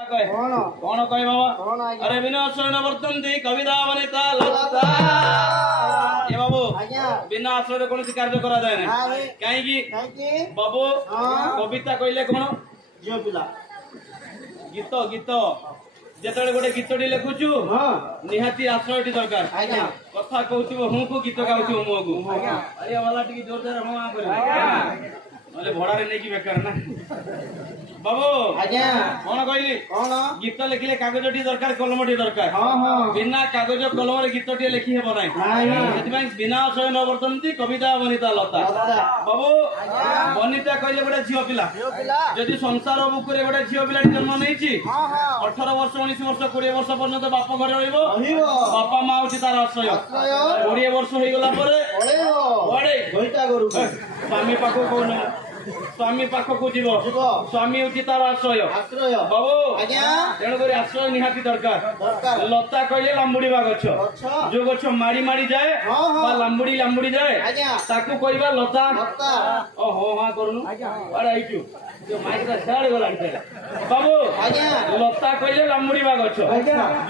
कौन कहे बाबा अरे बिना आश्रय न वर्तन्ति कविता वनिता लता ए बाबू बिना आश्रय कौन सी कार्य करा जाए ना कहीं बाबू कविता कहले कौन झियो पिला गीत गीत जेतबे गोटे गीतटी लिखुचु निहाती आश्रयटी दरकार कथा कहउथिबो हूं को गीत गाउथिबो मो को अरे वाला टिके जोर जोर हम आ करे नले भड़ारे नै कि बेकार ना बाबू आज्ञा कौन कहली कौन गीत लिखिले कागजटी दरकार कलमटी दरकार बिना कागज कलम रे गीतटी लिखि हेबो नै सेति बिना आश्रय न वर्तन्ति कविता वनिता लता बाबू वनिता कहले गोटे झियो पिला जदि संसार बुकुरे गोटे झियो पिला जन्म नैछि 18 वर्ष 19 वर्ष 20 वर्ष पर्यंत बाप घर रहिबो बापा माँ होछि तार आश्रय 20 वर्ष होई गला परे ओडे घोइटा गरु स्वामी पाखो कोन स्वामी पाखक जीव स्वामी होची तार आश्रय बाबू तेणु कर आश्रय निहाती दरकार लता कहले लांबुड़ीवा गछ जो गछ माड़ी माड़ी जाए बा लांबुड़ी लांबुड़ी जाए ताकू कहबा लता ओ हो हां करूनु अरे आइचु जो माइक रा छाड़ गला बाबू लता कहले लांबुड़ीवा गछ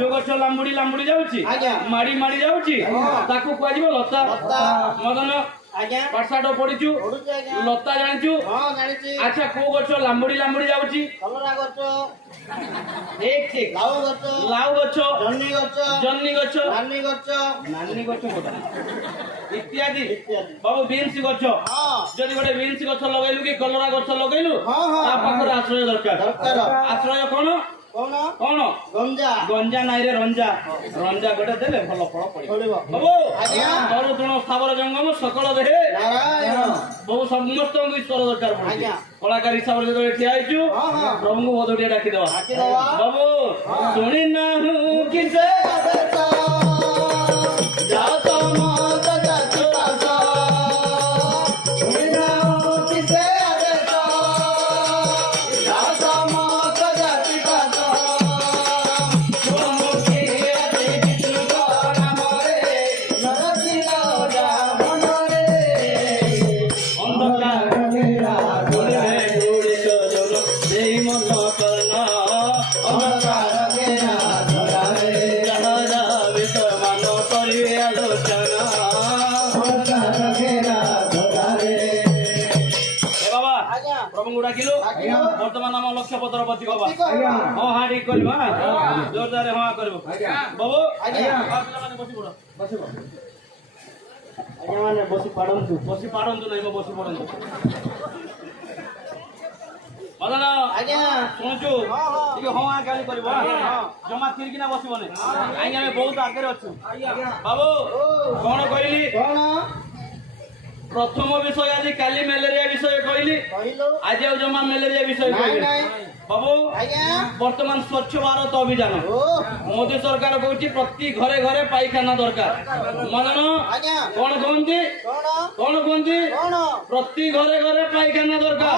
जो गछ लांबुड़ी लांबुड़ी जाउची माड़ी माड़ी जाउची ताकू कहजिबो लता मदन पाठशाठ पढ़ीचु लता जानिचु अच्छा को गछ लांबुड़ी लांबुड़ी जाउची कलरा गछ ठीक ठीक लाउ गछ जन्नी गछ नानी गछ कोटा इत्यादि बाबू बीन्स गछ जदि गोटे बीन्स गछ लगैलु कि कलरा गछ लगैलु ता पाखर आश्रय दरकार आश्रय कोन कौन कौन गंजा गंजा नाई रे रंजा रंजा गोटे देले भलो फल पड़िबो बाबू तोर गुण स्थावर जंगम सकल देहे नारायण बहु समस्त ईश्वर दरकार पड़े कलाकार हिसाब रे तो ठिया आइछु प्रभु को बोधडिया डाकी देवा बाबू सुनि ना हूं किसे देता जा समाज जाति पासा सुनि ना हूं किसे देता जा समाज जाति पासा वर्तमान आम लक्ष्य पत्र पति बाबा हाँ हाँ ठीक कर जोरदार हाँ कर बाबू बसी पड़ बस मैंने बसी पढ़ंतु नहीं बसी पड़ू मदन शुणुचु हाँ हाँ गाड़ी कर जमा थिरकिना बसबने कहीं आम बहुत आगे अच्छु बाबू कौन कहली प्रथम विषय आज काली मलेरिया विषय कहली आज जमा मलेरिया विषय कहली बाबू वर्तमान स्वच्छ भारत अभियान मोदी सरकार कहूँ प्रति घरे घरे पाइखाना दरकार मदन कौन कहते प्रति घरे घरे पाइखाना दरकार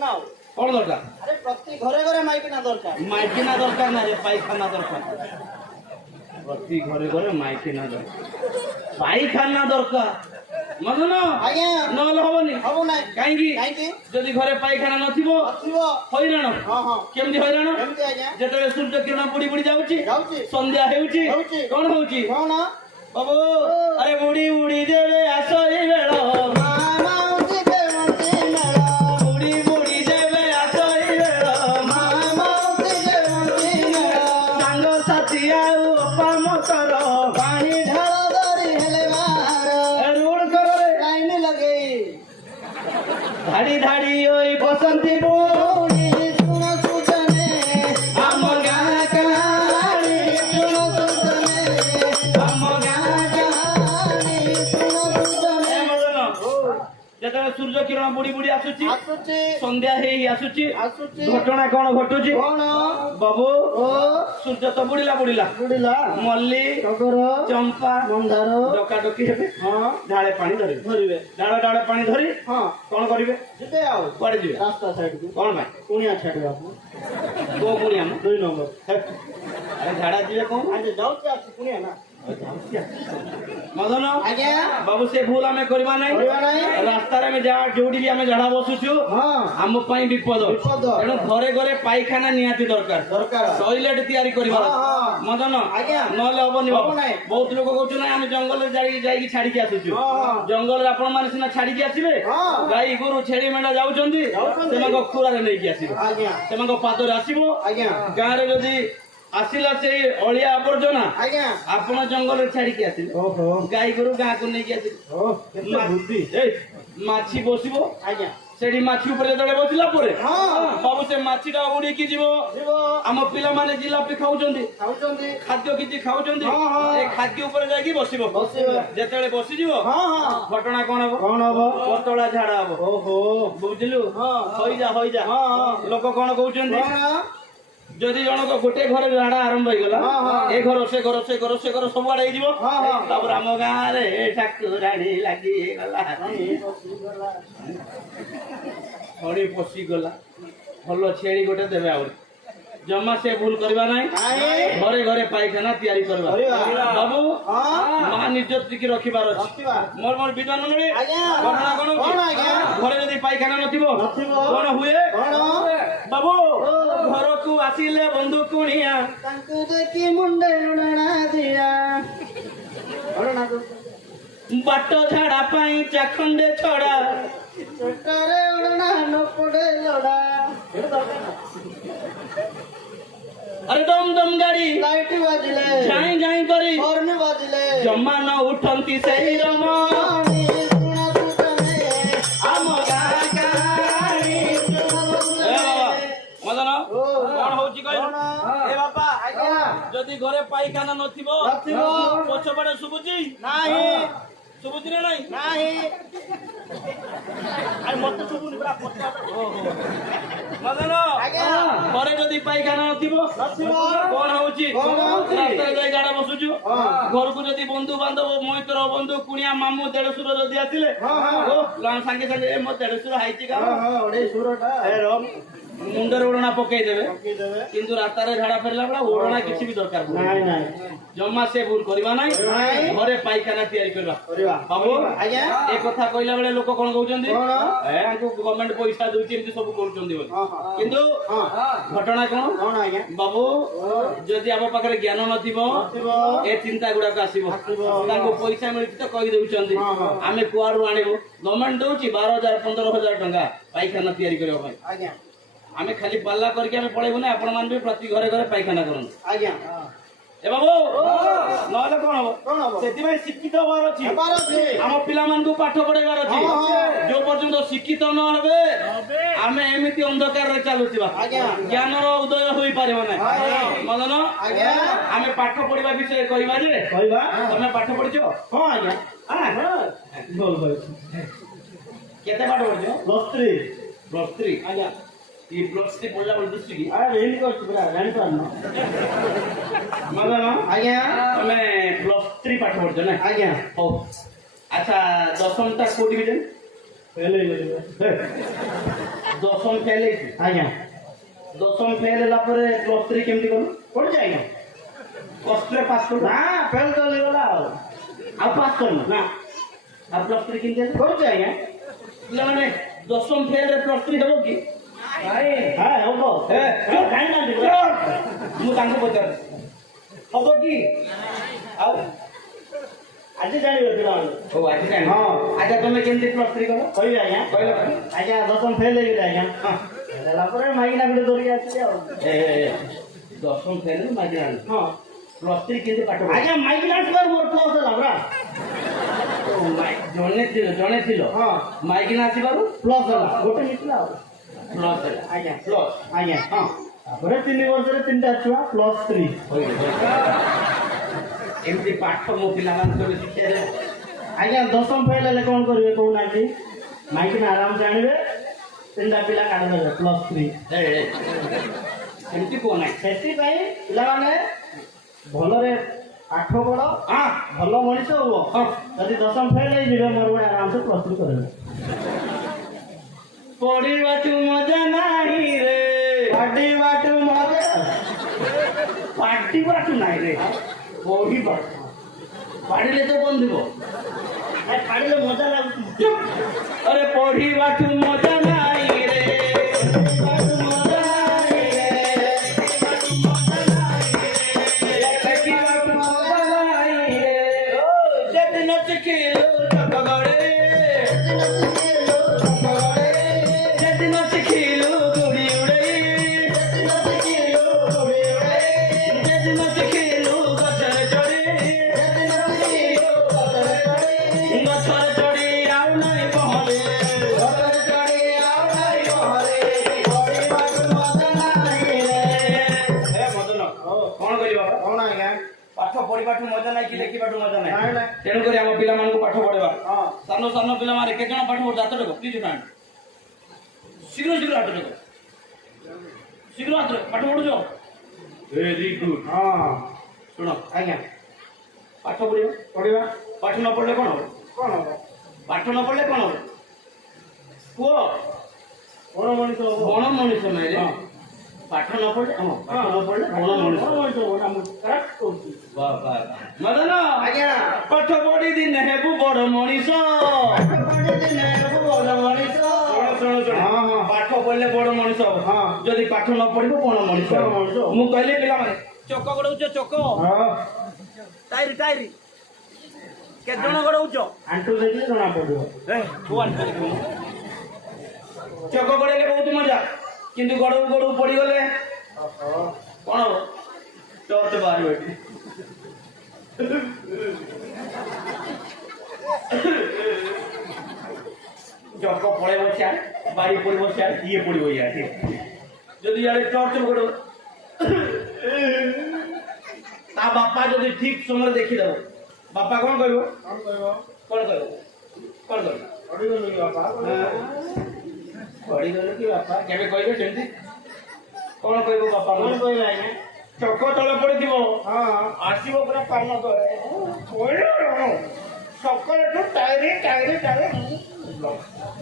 ना कौन दरकार अरे प्रति घरे घरे माइकिना दरकार ना पाइखाना दरकार प्रति घरे घरे माइकिना दरकार पाइखाना दरकार मदन नहले हबनी कहीं जदि घरे पाइखाना नथिबो हैरान केमती हैरान जेतबे सूर्य किरण बुड़ी बुड़ी जाउची संध्या हेउची कोन होउची बाबू अरे बुड़ी बुड़ी देवे आसई बेलो मामा उठी देवती मेलो बुड़ी बुड़ी देवे आसई बेलो मामा उठी देवती मेलो संग साथी आउ पाम करो पानी ढाल दरी हेले मार रोड करो रे लाइन लगे धाड़ी धाड़ी ओई बसंती बुड़ी सुन सुजने हम गाना कहानी सुन सुजने हम गाना कहानी सुन सुजने जेतबे सूर्य किरण बुड़ी बुड़ी आसुची संध्या हेई आसुची घटना कौन घटुची बाबू सूर्य तो बुड़िला मल्ली चंपा मंदार डका डकी हेबे ढाळे पानी धरिबे ढाळे पानी धरी कौन करिवे जिते आउ कुआडे जिवे रास्ता साइड को कौन भाई कुनिया छाड़िबा को कुनिया 2 नंबर अरे झाड़ा जिवे कौन आज जाउची आछि कुनिया ना ମଦନ ଆଜ୍ଞା ବାବୁ ସେ ଭୁଲ ଆମେ କରିବା ନାହିଁ। କରିବା ନାହିଁ। ରାସ୍ତାରେ ଆମେ ଯୋଉଠି ବି ଆମେ ଝାଡା ବସୁଛୁ ହଁ ଆମ ପାଇଁ ବିପଦ। ବିପଦ। ତେଣୁ ଘରେ ଘରେ ପାଇଖାନା ନିହାତି ଦରକାର। ଦରକାର ଟଏଲେଟ ତିଆରି କରିବା ହଁ, ହଁ। ମଦନ ଆଜ୍ଞା। ନହେଲେ ହବନି ବାବୁ। ହବ ନାହିଁ। ବହୁତ ଲୋକ କହୁଛନ୍ତି ନା ଆମେ ଜଙ୍ଗଲରେ ଯାଇକି ଛାଡିକି ଆସୁଛୁ। ହଁ, ହଁ। ଜଙ୍ଗଲରେ ଆପଣ ମାନେ ସିନା ଛାଡିକି ଆସିବେ, ହଁ। ଗାଈ ଗୋରୁ ଛେଳି ମେଣ୍ଢା ଯାଉଛନ୍ତି ସେମାନଙ୍କ ଖୁରାରେ ନେଇକି ଆସିବେ, ଆଜ୍ଞା ସେମାନଙ୍କ ପାଦରେ ଆସିବ। ଆଜ୍ଞା ଗାଁରେ ଯଦି ଆସିଲା ସେଇ ଅଳିଆ ଆବର୍ଜନା ଆଜ୍ଞା ଆପଣ ଜଙ୍ଗଲରେ ଛାଡିକି ଆସିବେ, ଓହୋ ଗାଈ ଗୋରୁ ଗାଁକୁ ନେଇକି ଆସିବେ। କେତେ ବୁଦ୍ଧି ଏଇ, ମାଛି ବସିବ ଆଜ୍ଞା ସେଠି ମାଛି ଉପରେ ଯେତେବେଳେ ବସିଲା ପରେ ହଁ ବାବୁ ସେ ମାଛିଟା ଉଡିକି ଯିବ। ଯିବ ଆମ ପିଲାମାନେ ଜିଲାପି ଖାଉଛନ୍ତି, ଖାଉଛନ୍ତି ଖାଦ୍ୟ କିଛି ଖାଉଛନ୍ତି, ହଁ, ହଁ। ଏ ଖାଦ୍ୟ ଉପରେ ଯାଇକି ବସିବ। ବସିବ। ଯେତେବେଳେ ବସିଯିବ ହଁ ହଁ ଘଟଣା କଣ ହବ? କଣ ହବ ପତଳା ଝାଡା ହବ। ଓହୋ ବୁଝିଲୁ? ହଁ। ହଇଯା ହଇଯା। ହଁ, ହଁ। ଲୋକ କଣ କହୁଛନ୍ତି? କଣ ଯଦି ଜଣକ ଗୋଟେ ଘରେ ଝାଡା ଆରମ୍ଭ ହେଇଗଲା, ହଁ, ହଁ। ଏ ଘର ସେ ଘର ସେ ଘର ସେ ଘର ସବୁଆଡେ ହେଇଯିବ। ହଁ, ହଁ। ତାପରେ ଆମ ଗାଁରେ ଠାକୁରାଣୀ ଲାଗିଗଲା, ଛଣି ପଶିଗଲା, ଭଲ ଛେଳି ଗୋଟେ ଦେବେ। ଆହୁରି ଜମା ସେ ଭୁଲ କରିବା ନାହିଁ। ନାହିଁ। ଘରେ ଘରେ ପାଇଖାନା ତିଆରି କରିବା। କରିବା। ବାବୁ ହଁ ମା ନିଜ ଟିକେ ରଖିବାର ଅଛି। ରଖିବା। ମୋର ମୋର ବିଦ୍ୱାନ ମିଳେ ଆଜ୍ଞା। ଘଟଣା କଣ କଣ ହଉଛି? ଆଜ୍ଞା? ଘରେ ଯଦି ପାଇଖାନା ନଥିବ ନଥିବ। କଣ ହୁଏ କଣ ବାବୁ? ଘରକୁ ଆସିଲେ ବନ୍ଧୁ କୁଣିଆ ତାଙ୍କୁ ଦେଖି ମୁଣ୍ଡେ ଉଡ଼ଣା ଦିଆ ଉଡ଼ଣା ବାଟ ଝାଡା ପାଇଁ ଚାଖଣ୍ଡେ ଛଡା ପେଟରେ ଉଡ଼ଣା ନ ପଡେ ଲଡ଼ା ଆରେ ଦମ ଦମ ଗାଡି ଲାଇଟ୍ ବାଜିଲେ ଝାଇଁ ଝାଇଁ କରି ହର୍ନ ବାଜିଲେ ଜମା ନ ଉଠନ୍ତି ସେଇ ରମ ଶୁଣା ତୁମେ ଆମ ଗାଁ କାହାଣୀ। ଏ ବାବା ମଦନ କଣ ହଉଛି କହିଲୁ? ଏ ବାପା ଆଜ୍ଞା ଯଦି ଘରେ ପାଇଖାନା ନଥିବ ନଥିବ। ପଛପଟେ ଶୁଭୁଛି? ନାହିଁ ଶୁଭୁଛି ନା ନାଇଁ? ନାହିଁ ମତେ ଶୁଭୁନି ପୁରା ମଦନ ଆଜ୍ଞା। ଘରେ ଯଦି ପାଇଖାନା ନଥିବ ନଥିବ। କଣ ହଉଛି? କଣ ହଉଛି? ରାସ୍ତାରେ ଯାଇ ଝାଡା ବସୁଛୁ। ହଁ। ଘରକୁ ଯଦି ବନ୍ଧୁ ବାନ୍ଧବ ମଇତ୍ର ବନ୍ଧୁ କୁଣିଆ ମାମୁଁ ଦେଢଶୁର ଯଦି ଆସିଲେ ହଁ, ହଁ। ସାଙ୍ଗେ ସାଙ୍ଗେ ଏ ମୋ ଦେଢଶୁର ହାଇଛି ହଁ କାମ ହଁ ଓଡେଇ ସୁରଟା ମୁଣ୍ଡରେ ଓଢଣା ପକେଇଦେବେ। ପକେଇଦେବେ କିନ୍ତୁ ରାସ୍ତାରେ ଝାଡା ଫେରିଲା ବେଳେ ଓଢଣା କିଛି ବି ଦରକାର ନାଇଁ ପଡୁନି। ନାଇଁ ଜମା ସେ ଭୁଲ କରିବା ନାହିଁ। ନାହିଁ। ଘରେ ପାଇଖାନା ତିଆରି କରିବା। କରିବା ବାବୁ ଆଜ୍ଞା ଏ କଥା କହିଲା ବେଳେ ଲୋକ କଣ କହୁଛନ୍ତି? କଣ? ଆଙ୍କୁ ଗଭର୍ଣ୍ଣମେଣ୍ଟ ପଇସା ଦଉଛି ଏମିତି ସବୁ କରୁଛନ୍ତି ବୋଲି। ହଁ, ହଁ। କିନ୍ତୁ ହଁ ଘଟଣା କଣ? କଣ ଆଜ୍ଞା ବାବୁ ଯଦି ଆମ ପାଖରେ ଜ୍ଞାନ ନଥିବ ନଥିବ। ଏ ଚିନ୍ତା ଗୁଡାକ ଆସିବ। ଆସିବ। ତାଙ୍କୁ ପଇସା ମିଳୁଛି ତ କହିଦଉଛନ୍ତି। ହଁ, ହଁ। ଆମେ କୁଆଡୁ ଆଣିବୁ? ଗଭର୍ଣ୍ଣମେଣ୍ଟ ଦଉଛି 12,000 15,000 ଟଙ୍କା ପାଇଖାନା ତିଆରି କରିବା ପାଇଁ। ଆଜ୍ଞା ଆମେ ଖାଲି ପାଲା କରିକି ଆମେ ପଳେଇବୁ ନା। ଆପଣ ମାନେ ବି ପ୍ରତି ଘରେ ଘରେ ପାଇଖାନା କରନ୍ତୁ। ଆଜ୍ଞା ଏ ବାବୁ ନହେଲେ କଣ ହବ? କଣ ହବ? ସେଥିପାଇଁ ଶିକ୍ଷିତ ହବାର ଅଛି। ହେବାର ଅଛି। ଆମ ପିଲାମାନଙ୍କୁ ପାଠ ପଢେଇବାର ଅଛି। ହଁ, ହଁ। ଯୋଉ ପର୍ଯ୍ୟନ୍ତ ଶିକ୍ଷିତ ନ ହେବେ ଆମେ ଏମିତି ଅନ୍ଧକାରରେ ଚାଲୁଥିବା। ଆଜ୍ଞା। ଜ୍ଞାନର ଉଦୟ ହୋଇପାରିବ ନାହିଁ। ଆଜ୍ଞା। ମଦନ ଆଜ୍ଞା ଆମେ ପାଠ ପଢିବା ବିଷୟରେ କହିବା ଯେ କହିବା ତମେ ପାଠ ପଢିଛ? ହଁ ଆଜ୍ଞା ଭଲ ଭଲ କେତେ ପାଠ ପଢିଛ? +3 +3 ଆଜ୍ଞା ଏ +3 ପଢିଲା ବେଳେ ଦୁଶୁ କି? ଆରେ ରେଲି କରୁଛୁ ପୁରା ଜାଣିପାରୁନ ମଦନ ଆଜ୍ଞା ତମେ +3 ପାଠ ପଢିଛ ନା? ଆଜ୍ଞା ହଉ ଆଚ୍ଛା ଦଶମଟା କୋଉ ଡିଭିଜନ? ଫେଲ ହେଇଗଲି ଦଶମ ଫେଲ ହେଇଛି। ଆଜ୍ଞା ଦଶମ ଫେଲ ହେଲା ପରେ +3 କେମିତି କଲୁ? ପଢୁଛି ଆଜ୍ଞା କଷ୍ଟରେ ପାସ୍ କଲୁ? ନା ଫେଲ ତ ହେଇଗଲା ଆଉ ପାସ୍ କରିନୁ? ନା ଆଉ +3 କେମିତି ହେଲା? କରୁଛି ଆଜ୍ଞା ପିଲାମାନେ ଦଶମ ଫେଲରେ +3 ହେବ କି? ଭାଇ ହଁ ହବ ଜାଣିନାହାନ୍ତି ମୁଁ ତାଙ୍କୁ ପଚାରୁଛି ହବ କି? ଆଉ ଆଜି ଜାଣିବେ ପିଲାମାନେ ହଉ ଆଜି ଜାଣି। ହଁ। ଆଚ୍ଛା ତମେ କେମିତି +3 କଲ? କହିବି ଆଜ୍ଞା କହିଲ ଆଜ୍ଞା ଦଶମ ଫେଲ ହେଇଗଲି ଆଜ୍ଞା ହଁ। ହେଲା ପରେ ମାଗିନା ଗୋଟେ ଧରିକି ଆସିଲି ଆଉ ଏ ଦଶମ ଫେଲ ମାଗିନା ହଁ +3 କେମିତି ପାଠ ପଢିଲ? ଆଜ୍ଞା ମାଗିନା ଆସିବାର ମୋର ପ୍ଲସ୍ ହେଲା ପୁରା ଜଣେ ଥିଲ ହଁ ମାଇକିନା ଆସିବାରୁ ପ୍ଲସ୍ ହେଲା ଗୋଟେ ମିଶିଲା ଆଉ ପ୍ଲସ୍ ହେଲା। ଆଜ୍ଞା ପ୍ଲସ୍ ଆଜ୍ଞା ହଁ ତାପରେ 3 ବର୍ଷରେ 3ଟା ଛୁଆ +3 ଏମିତି ପାଠ ମୋ ପିଲାମାନଙ୍କୁ ଶିକ୍ଷା ଦେବ। ଆଜ୍ଞା ଦଶମ ଫେଲ ହେଲେ କଣ କରିବେ କହୁନାହାନ୍ତି ମାଇକିନା ଆରାମସେ ଆଣିବେ 3ଟା ପିଲା କାଢିଦେବେ +3 ଏମିତି କୁହ ନାହିଁ। ସେଥିପାଇଁ ପିଲାମାନେ ଭଲରେ ପାଠ ପଢ ହଁ ଭଲ ମଣିଷ ହୁଅ ହଁ ଯଦି ଦଶମ ଫେଲ ହେଇଯିବେ ମୋର ଗୋଟେ ଆରାମସେ +3 କରିବେ ପଢିବାକୁ ମଜା ନାହିଁ ରେ ପାଠ ମଜା ପାଠ ନାହିଁ ରେ ପଢିବାକୁ ପାଢିଲେ ତ ବନ୍ଦ ଥିବ ପାଣିରେ ମଜା ଲାଗୁଛି। ଚୁପ୍। ଆରେ ପଢିବାଠୁ ମଜା ନାଇଁ ରେ ପଢିବାଠୁ ମଜା ନାଇଁ ରେ ଦେଖିବାଠୁ ମଜା ନାଇଁ ରେ ଯେଦିନ ଶିଖିଲୁ ଚକ ଗଡ଼େ ଯେଦିନ ଶିଖିଲୁ ଗୁଡ଼ି ଉଡ଼େଇ ଯେଦିନ ଶିଖିଲୁ ଗଛରେ ଚଢ଼ି ଗଛରେ ଚଢ଼ି ଆଉ ନାଇଁ ପହଁରେ ଗଛରେ ଚଢ଼ି ଆଉ ନାଇଁ ପହଁରେ ପଢ଼ିବାଠୁ ମଜା ନାଇଁ ରେ। ହେ ମଦନ କଣ କରିବ କଣ ଆଜ୍ଞା? ପାଠ ପଢିବାଠୁ ମଜା ନାହିଁ କି ଦେଖିବାଠୁ ମଜା ନାଇଁ, ନାହିଁ ନାଇଁ। ତେଣୁକରି ଆମ ପିଲାମାନଙ୍କୁ ପାଠ ପଢେଇବା ହଁ। ସାନ ସାନ ପିଲାମାନେ କେତେ ଜଣ ପାଠ ପଢୁଛ ହାତ ଦେଖ ପ୍ଲିଜ ଉଠାନ୍ତୁ ଶୀଘ୍ର ଶୀଘ୍ର ହାତ ଦେଖ ଶୀଘ୍ର ହାତ ଦେଖ ପାଠ ପଢୁଛ ଭେରି ଗୁଡ ହଁ ଶୁଣ ଆଜ୍ଞା ପାଠ ପଢିବ ପଢିବା। ପାଠ ନ ପଢିଲେ କଣ ହବ କଣ ହବ? ପାଠ ନ ପଢିଲେ କଣ ହବ କୁହ ବଣ ମଣିଷ ହବ। ବଣ ମଣିଷ ନାହିଁ ରେ ହଁ। ପାଠ ନ ପଢିଲେ ହଁ ପାଠ ନ ପଢିଲେ ବଣ ମଣିଷ ବଣ ମଣିଷ ହବ ନା? ମୁଁ correct କହୁଛି। ମଦନ ଆଜ୍ଞା। ପାଠ ପଢି ଦିନେ ହେବୁ ବଡ ମଣିଷ ଶୁଣ ଶୁଣ ହଁ, ହଁ। ପାଠ ପଢିଲେ ବଡ ମଣିଷ ହବ ହଁ। ଯଦି ପାଠ ନ ପଢିବ ବଣ ମଣିଷ ବଣ ହବ। ମଣିଷ ହବ। ମୁଁ କହିଲି ପିଲାମାନେ ଚକ ଗଡଉଛ ଚକ ହଁ। ଟାଇରି ଟାଇରି କେତେ ଜଣ ଗଡଉଛ ଆଣ୍ଠୁ ଦେଖିଲେ ଜଣା ପଡିବ। ଚକ ଗଡେଇଲେ ବହୁତ ମଜା କିନ୍ତୁ ଗଡଉ ଗଡଉ ପଡିଗଲେ କଣ ହବ ଟର୍ଚ୍ଚ ବାହାରିବ ଏଠି ଚକ ପଳେଇବ ସିଆଡେ ବାଡି ପଡିବ ସିଆଡେ ଇଏ ପଡିବ ଇଆଡେ ଯଦି ଇଆଡେ ଟର୍ଚ୍ଚ ଗଡଉ ତା ବାପା ଯଦି ଠିକ ସମୟରେ ଦେଖିଦବ ବାପା କଣ କହିବ କଣ କହିବ? କଣ କହିବ କଣ କହିବ ପଢିଗଲୁ କି ବାପା? ପଢିଗଲେ କି ବାପା କେବେ କହିବେ ସେମିତି କଣ କହିବ ବାପା କଣ କହିଲା ଆଜ୍ଞା? ଚକ ତଳେ ପଡିଥିବ ହଁ। ଆସିବ ପୁରା କାନ ତଳେ ସକାଳଠୁ ଟାଇରି ଟାଇରି ଟାଇରି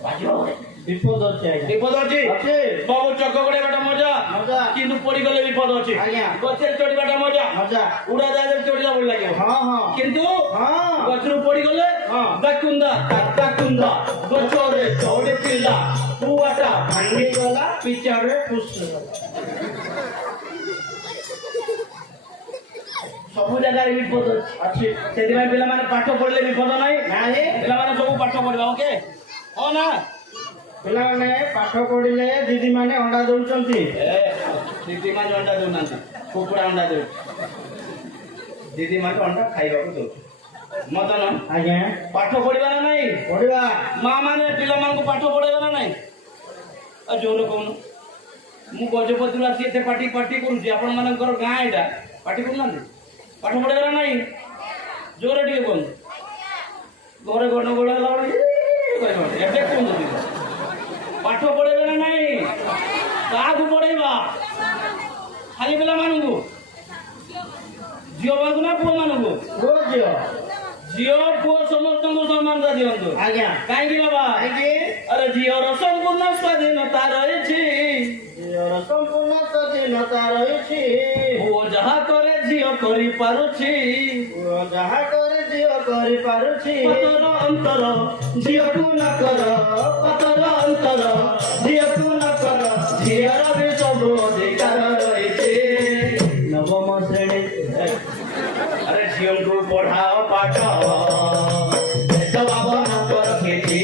ବାଜିବ ବିପଦ ଅଛି ଆଜ୍ଞା। ବିପଦ ଅଛି ଅଛି। ସବୁ ଚକ ଗଡେଇବାଟା ମଜା ମଜା। କିନ୍ତୁ ପଡିଗଲେ ବିପଦ ଅଛି ଆଜ୍ଞା। ଗଛରେ ଚଢିବାଟା ମଜା ମଜା। ଉଡାଜାହାଜରେ ଚଢିଲା ଭଳି ଲାଗିବ ହଁ ହଁ କିନ୍ତୁ ହଁ। ଗଛରୁ ପଡିଗଲେ ହଁ। ଦାକୁନ୍ଦା ଦାକୁନ୍ଦା ଗଛରେ ଚଢିଥିଲା ପୁଆଟା ଭାଙ୍ଗିଗଲା ପିଚାରେ ଖୁସି। ସବୁ ଜାଗାରେ ବିପଦ ଅଛି ସେଥିପାଇଁ ପିଲାମାନେ ପାଠ ପଢିଲେ ବିପଦ ନାହିଁ ନାହିଁ। ପିଲାମାନେ ସବୁ ପାଠ ପଢିବା ଓକେ ହଁ ନା ପିଲାମାନେ ପାଠ ପଢିଲେ ଦିଦି ମାନେ ଅଣ୍ଡା ଦଉଛନ୍ତି। ଦିଦି ମାନେ ଅଣ୍ଡା ଦଉନାହାନ୍ତି କୁକୁଡ଼ା ଅଣ୍ଡା ଦଉଛି ଦିଦି ମାନେ ଅଣ୍ଡା ଖାଇବାକୁ ଦଉଛି ମଦନ ଆଜ୍ଞା। ପାଠ ପଢିବା ନା ନାହିଁ ପଢିବା। ମା ମାନେ ପିଲାମାନଙ୍କୁ ପାଠ ପଢେଇବା ନା ନାହିଁ ଆଉ ଜୋର କହୁନ ମୁଁ ଗଜପତିରୁ ଆସି ଏତେ ପାଟି କରୁଛି ଆପଣ ମାନଙ୍କର ଗାଁ ଏଇଟା ପାଟି କରୁନାହାନ୍ତି ପାଠ ପଢେଇବା ନା ନାହିଁ ଜୋର ଟିକେ କୁହନ୍ତୁ ଘରେ ଗଣ୍ଡଗୋଳ ହେଲା ବେଳେ ଏବେ କୁହନ୍ତୁ ଟିକେ। ପାଠ ପଢେଇବା ନା ନାହିଁ କାହାକୁ ପଢେଇବା ଖାଲି ପିଲାମାନଙ୍କୁ ଝିଅ ମାନଙ୍କୁ ନା ପୁଅ ମାନଙ୍କୁ ପୁଅ ଝିଅ। ଝିଅ ପୁଅ ସମସ୍ତଙ୍କୁ ସମାନତା ଦିଅନ୍ତୁ ଆଜ୍ଞା। କାହିଁକି ବାବା କାହିଁକି? ଆରେ ଝିଅର ସମ୍ପୂର୍ଣ୍ଣ ସ୍ୱାଧୀନତା ରହିଛି ଝିଅର ସମ୍ପୂର୍ଣ୍ଣ ସ୍ୱାଧୀନତା ରହିଛି। ପୁଅ ଯାହା କରେ ଝିଅ କରିପାରୁଛି ପୁଅ ଯାହା କରେ ଝିଅ କରିପାରୁଛି। ପତର ଅନ୍ତର ଝିଅକୁ ନ କର ପତର ଅନ୍ତର ଝିଅକୁ ନ କର ଝିଅର ବି ସବୁ ଅଧିକାର ରହିଛି ନବମ ଶ୍ରେଣୀ। ଆରେ ଝିଅଙ୍କୁ ପଢାଅ ପାଠ ଭେଦଭାବ ନ କର କିଛି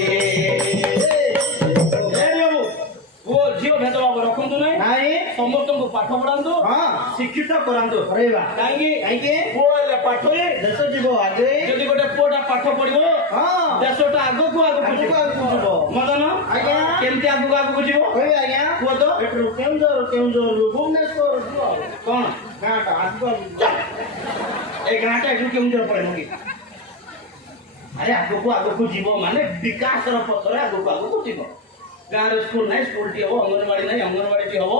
ପୁଅ ଝିଅ ଭେଦଭାବ ରଖନ୍ତୁ ନାହିଁ ନାହିଁ। ସମସ୍ତଙ୍କୁ ପାଠ ପଢାନ୍ତୁ ହଁ। ଶିକ୍ଷିତ କରାନ୍ତୁ ପଢେଇବା। କାହିଁକି କାହିଁକି? ପୁଅ ହେଲେ ପାଠରେ ଦେଶ ଯିବ ଆଗେଇ। ଯଦି ଗୋଟେ ପୁଅଟା ପାଠ ପଢିବ ହଁ। ଦେଶଟା ଆଗକୁ ଆଗକୁ ଯିବ ଆଗକୁ ଯିବ। ମଦନ ଆଜ୍ଞା। କେମିତି ଆଗକୁ ଯିବ କହିବେ ଆଜ୍ଞା। କୁହ ତ ଏଠୁ କେଉଁଝରରୁ ଭୁବନେଶ୍ୱର ଯିବ। କଣ ଗାଁଟା ଆଗକୁ ଆଗକୁ ଯିବ। এই গাঁটা একটু কেমন পড়ে নাকি আরে আগুক যাব মানে বিকাশর পথরে আগুক যাব গাঁরে স্কুল নাই স্কুলটি হব অঙ্গনবাড়ি নাই অঙ্গনবাড়িটি হব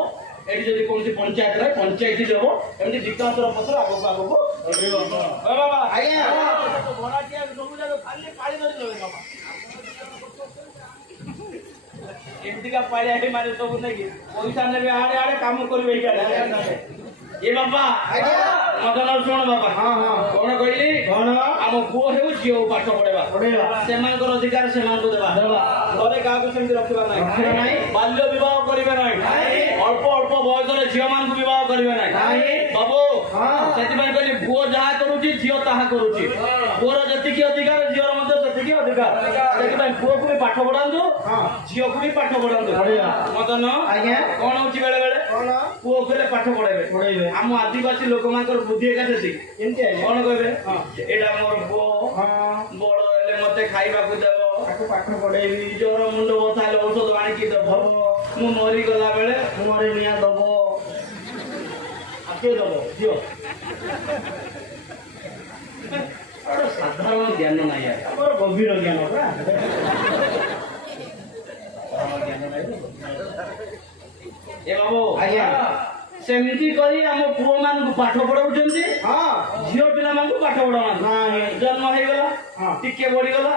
এটি যদি কোনটি পঞ্চায়েত রহে পঞ্চায়েতটি হব এমনি বিকাশর পথরে আগুক বাবা আজ্ঞা। ভড়াটিয়া সবু জায়গা খালি পাড়ি ধরি দেবে বাবা এমতিকা পাড়ি আহি মানে সবু নাকি পয়সা নেবে আড়ে আড়ে কাম করবে এইটা এ বাবা আজ্ঞা। ମଦନ ଶୁଣ ବାବା କଣ କହିଲି ଆମ ପୁଅ ହେଉ ଝିଅ ପାଠ ପଢେଇବା ସେମାନଙ୍କର ଅଧିକାର ସେମାନଙ୍କୁ ଦେବା ଘରେ କାହାକୁ ସେମିତି ରଖିବା ନାହିଁ ବାଲ୍ୟ ବିବାହ କରିବେ ନାହିଁ ଅଳ୍ପ ଅଳ୍ପ ବୟସରେ ଝିଅ ମାନଙ୍କୁ ବିବାହ କରିବେ ନାହିଁ ବାବୁ ସେଥିପାଇଁ କହିଲି ପୁଅ ଯାହା କରୁଛି ଝିଅ ତାହା କରୁଛି ପୁଅର ଯେତିକି ଅଧିକାର ଝିଅର ମଧ୍ୟ ସେତିକି ଅଧିକାର ସେଥିପାଇଁ ପୁଅକୁ ବି ପାଠ ପଢାନ୍ତୁ ଝିଅକୁ ବି ପାଠ ପଢାନ୍ତୁ ମଦନ କଣ ହଉଛି ବେଳେ ବେଳେ ପୁଅ କହିଲେ ପାଠ ପଢେଇବେ ଆମ ଆଦିବାସୀ ଲୋକମାନଙ୍କର ବୁଦ୍ଧି ଏକା ସେତିକି କଣ କହିବେ ଏଇଟା ମୋର ପୁଅ ବଡ ହେଲେ ମତେ ଖାଇବାକୁ ଦେବ ପାଠ ପଢେଇବି ଜ୍ୱର ମୁଣ୍ଡ ବଥା ହେଲେ ଔଷଧ ଆଣିକି ଦବ ମୁଁ ମରିଗଲା ବେଳେ ମୁହଁରେ ନିଆଁ ଦବ କିଏ ଦବ ଝିଅ ସାଧାରଣ ଜ୍ଞାନ ନାହିଁ ଆମର ଗଭୀର ଜ୍ଞାନ ପରା ଏ ବାବୁ ସେମିତି କରି ଆମ ପୁଅ ମାନଙ୍କୁ ପାଠ ପଢାଉଛନ୍ତି ଝିଅ ପିଲାମାନଙ୍କୁ ପାଠ ପଢାଉନାହାନ୍ତି ଜନ୍ମ ହେଇଗଲା ଟିକେ ବଢିଗଲା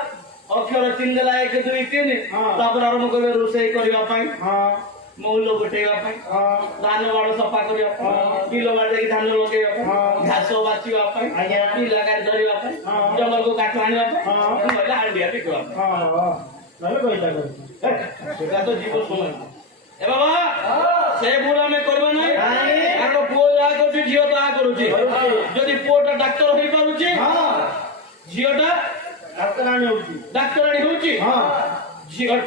ଅକ୍ଷର ଚିହ୍ନି ଦେଲା 1 2 3 ତାପରେ ଆରମ୍ଭ କରିବେ ରୋଷେଇ କରିବା ପାଇଁ ମଉଲ ଗୋଟେଇବା ପାଇଁ ଧାନ ବାଡ଼ ସଫା କରିବା ପାଇଁ ବିଲ ବାଡ଼ ଯାଇକି ଧାନ ଲଗେଇବା ପାଇଁ ଘାସ ବାଛିବା ପାଇଁ ପିଲା ଗାଡ଼ି ଧରିବା ପାଇଁ ଜଙ୍ଗଲକୁ କାଠ ଆଣିବା ପାଇଁ ହାଣ୍ଡିଆ ବିକିବା ସେଟା ତ ଜୀବ ସମୟ ଏ ବାବା ସେ ଭୁଲ ଆମେ କରିବା ନାହିଁ କାରଣ ପୁଅ ଯାହା କରୁଛି ଝିଅ ତାହା କରୁଛି ଯଦି ପୁଅଟା ଡାକ୍ତର ହେଇପାରୁଛି ଝିଅଟା ଡାକ୍ତରାଣୀ ହଉଛି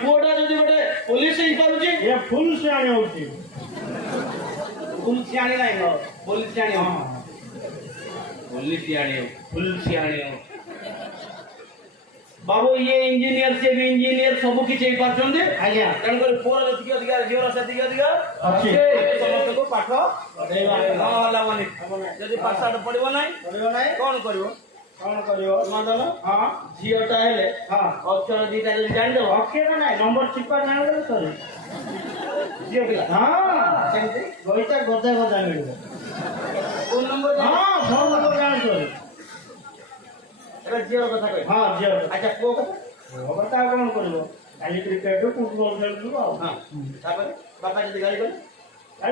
ପୁଅଟା ଯଦି ଗୋଟେ ପୋଲିସ ହେଇପାରୁଛି ଫୁଲ ସିଆଣି ହଉଛି ଫୁଲ ସିଆଣି ନାହିଁ ପୋଲିସ ସିଆଣି ଫୁଲ ସିଆଣି ବାବୁ ଇଏ ଇଞ୍ଜିନିୟର ସେ ବି ଇଞ୍ଜିନିୟର ସବୁ କିଛି ହେଇପାରୁଛନ୍ତି ତେଣୁକରି ପୁଅର ଯେତିକି ଅଧିକାର ଝିଅର ସେତିକି ଅଧିକାର ସମସ୍ତଙ୍କୁ ପାଠ ହେଲା ମାନେ ଯଦି ପାଠ ପଢିବ ନାହିଁ କଣ କରିବ ମଦନ ଝିଅଟା ହେଲେ ଅକ୍ଷର ଦିଟା ଯଦି ଜାଣିଦବ ଅକ୍ଷର ନାହିଁ ନମ୍ବର ଚିପା ଜାଣିଦେବ ସରି ଝିଅ ପିଲା ସେମିତି ଗଇଟା ଗଦା ମିଳିବ କୋଉ ନମ୍ବର ଜାଣିଛ ଝିଅ କଥା କହିବ ଝିଅ ଆଚ୍ଛା ପୁଅ କଥା ଆଉ କଣ କରିବ କାଲି କ୍ରିକେଟ ଫୁଟବଲ ଖେଳୁଥିବ ଆଉ ତାପରେ ବାପା ଯଦି ଗାଳି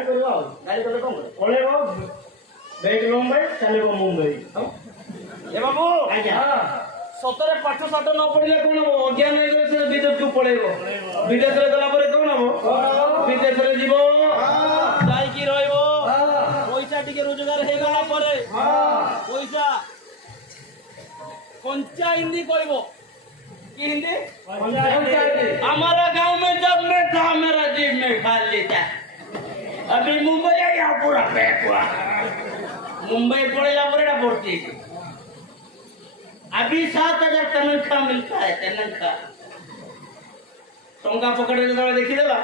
କରିବ ଆଉ ଗାଳି କଲେ କଣ କରିବ ପଳେଇବ ବେଗ ମୁମ୍ବାଇ ଚାଲିବ ମୁମ୍ବାଇ ଏ ବାବୁ ସତରେ ପାଠ ସାଠ ନ ପଢିଲେ କଣ ହବ ଅଜ୍ଞାନ ହେଇଗଲେ ସେ ବିଦେଶକୁ ପଳେଇବ ବିଦେଶରେ ଗଲା ପରେ କଣ ହବ ବିଦେଶରେ ଯିବ ଯାଇକି ରହିବ ପଇସା ଟିକେ ରୋଜଗାର ହେଇଗଲା ପରେ ପଇସା कौनसा हिंदी कहबो की हिंदी हमारा गांव में जब मैं था मेरा जीव में खा लेता अभी मुंबई आया पूरा पैक हुआ मुंबई पड़ेगा पूरा पड़ती अभी 7,000 तनखा मिलता है तनखा टंका पकड़े जो देखीदेला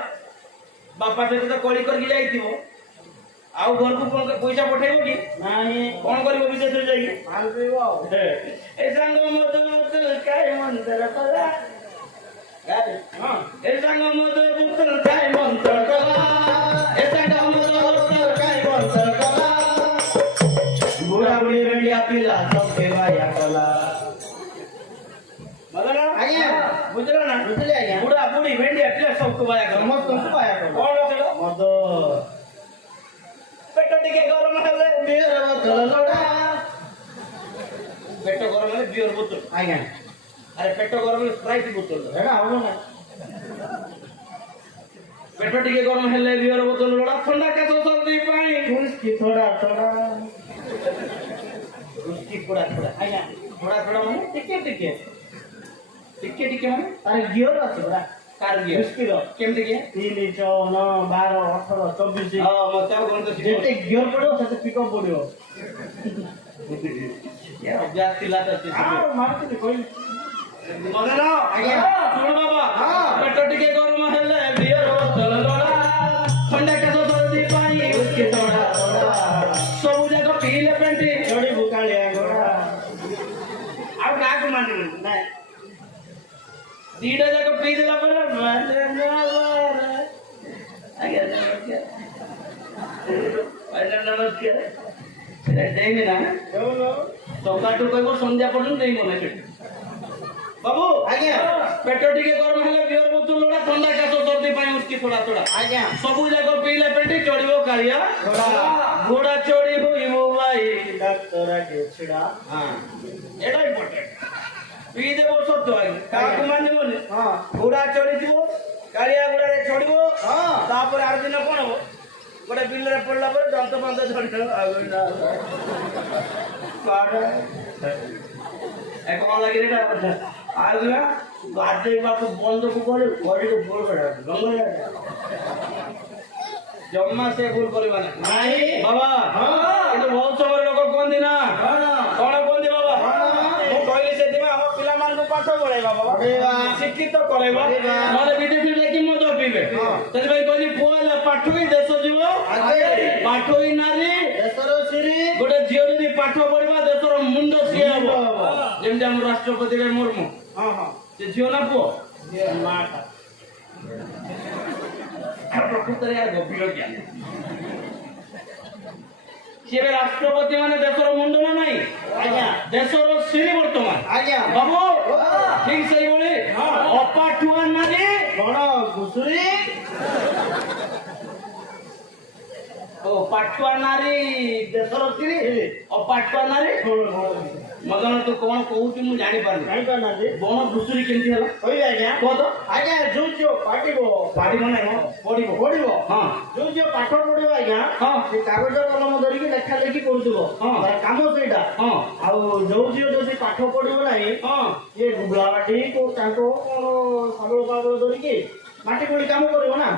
बापा से तो कली करके जाइथिबो आउ घर को पैसा पठेबो कि नाही कोन करबो विदेश रे जाई माल पीबो ए संग मत काय मंत्र कला गाडी ए संग मत पुत्र काय मंत्र कला ए संग मत काय मंत्र कला बुढ़ा बुढ़ी बेटिया पिला सब देवाया कला मगला आज्ञा बुझला ना बुझले आज्ञा बुढ़ा बुढ़ी बेटिया पिला सब को वाया कला मत तुमको वाया कला कोन रखलो मत पेट टिके गरम हेले बियर बोतल लोड़ा पेट गरम हेले बियर बोतल आज्ञा अरे पेट गरम हेले स्प्राइट बोतल हेडा हो ना पेट टिके गरम हेले बियर बोतल लोड़ा ठंडा के तो सर्दी पाई उसकी थोड़ा उसकी थोड़ा आज्ञा थोड़ा माने टिके माने अरे गियर আছে बड़ा कार गियर उसकी रो केमते के 3 6 9 12 18 24 हां मते कोन तो जेते गियर पड़ो सेते पिकअप पड़ो यार अभ्यास तिला तो हां मारते कोई मगला आज्ञा सुन बाबा पेट टिके गरम हेले बियर बोतल लोड़ा ठंडा के तो सर्दी पानी उसकी थोड़ा सब जगह पीले पेंटी थोड़ी भुकालिया गोरा आ का को मान ना दीडा जगह पी देला पर नमस्कार देंगे ना सकाटू कहब संध्या पर्यंत देंगे ना बाबू आज्ञा पेट टिके गरम हेले बियर बोतल लोड़ा ठंडा काश सर्दी पाई उसकी थोड़ा आज्ञा सब जगह पीले पेटी चढ़िबो कालिया घोड़ा चढ़िबो भाई ডাক্তার আগে ছিড়া হ্যাঁ এটা ইম্পর্টেন্ট পিই দেব সত্য আগে কাহাକୁ ମାନିବନି ଘୋଡ଼ା ଚଢିଯିବ କାଳିଆ ଘୋଡ଼ାରେ ଚଢିବ ତାପରେ ଆର ଦିନ କଣ ହବ ଗୋଟେ ବିଲରେ ପଡିଲା ପରେ ଦନ୍ତ ଫନ୍ତ ଝଡ଼ିବ ଆଉ କଣ ଲାଗି ଏଇଟା ଆଉ ଗାଧେଇବାକୁ ବନ୍ଧକୁ ଗଲେ ଘଡ଼ିକୁ ଭୁଲ କରିବା ଜମା ସେ ଭୁଲ କରିବା ନାହିଁ ବାବା କିନ୍ତୁ ବହୁତ ସମୟରେ ଲୋକ କୁହନ୍ତି ନା କଣ କୁହନ୍ତି ବାବା ମୁଁ କହିଲି ସେଥିପାଇଁ ଆମ ପିଲାମାନଙ୍କୁ ପାଠ ପଢେଇବା ବାବା ଶିକ୍ଷିତ କରେଇବା ନହେଲେ ବିଦେଶୀ ଯାଇକି ମଦ ପିଇବେ ସେଥିପାଇଁ କହିଲି ପୁଅ ହେଲେ ପାଠ ହିଁ ଦେଶ ଯିବ ପାଠ ହିଁ ନାରୀ ଦେଶର ସିରି ଗୋଟେ ଝିଅ ଯଦି ପାଠ ପଢିବା ଦେଶର ମୁଣ୍ଡ ସିଏ ହବ ଯେମିତି ଆମ ରାଷ୍ଟ୍ରପତି ମୁର୍ମୁ ସେ ଝିଅ ନା ପୁଅ ମାଟା ପ୍ରକୃତରେ ଏହା ଗଭୀର ଜ୍ଞାନ ସିଏ ଏବେ ରାଷ୍ଟ୍ରପତି ମାନେ ଦେଶର ମୁଣ୍ଡ ନା ନାହିଁ ଦେଶର ସିରି ବର୍ତ୍ତମାନ ବାବୁ ଠିକ ସେଇଭଳି ଅପାଠୁଆ ନାରୀ କଣ ଘୁଷୁରୀ ପାଠୁଆ ନାରୀ ଦେଶର ସିରି ଅପାଠୁଆ ନାରୀ ମଦନ ତୁ କଣ କହୁଛୁ ମୁଁ ଜାଣିପାରୁନି ଜାଣିପାରୁନାହାନ୍ତି ବଣ ଘୁଷୁରୀ କେମିତି ହେଲା କହିବେ ଆଜ୍ଞା କୁହ ତ ଆଜ୍ଞା ଯୋଉ ଝିଅ ପାଟିବ ପାଡ଼ିବ ନାହିଁ ପଢିବ ପଢିବ ହଁ ଯୋଉ ଝିଅ ପାଠ ପଢିବ ଆଜ୍ଞା ହଁ ସେ କାଗଜ କଲମ ଧରିକି ଲେଖା ଲେଖି କରୁଥିବ ହଁ ତାର କାମ ସେଇଟା ହଁ ଆଉ ଯୋଉ ଝିଅ ଯଦି ପାଠ ପଢିବ ନାହିଁ ହଁ ସିଏ ଗୁଗଳା ମାଟି କୋଉ ଚାଙ୍କ କଣ ଶାବଳ ଫାବଳ ଧରିକି ମାଟି କୋଳି କାମ କରିବ ନା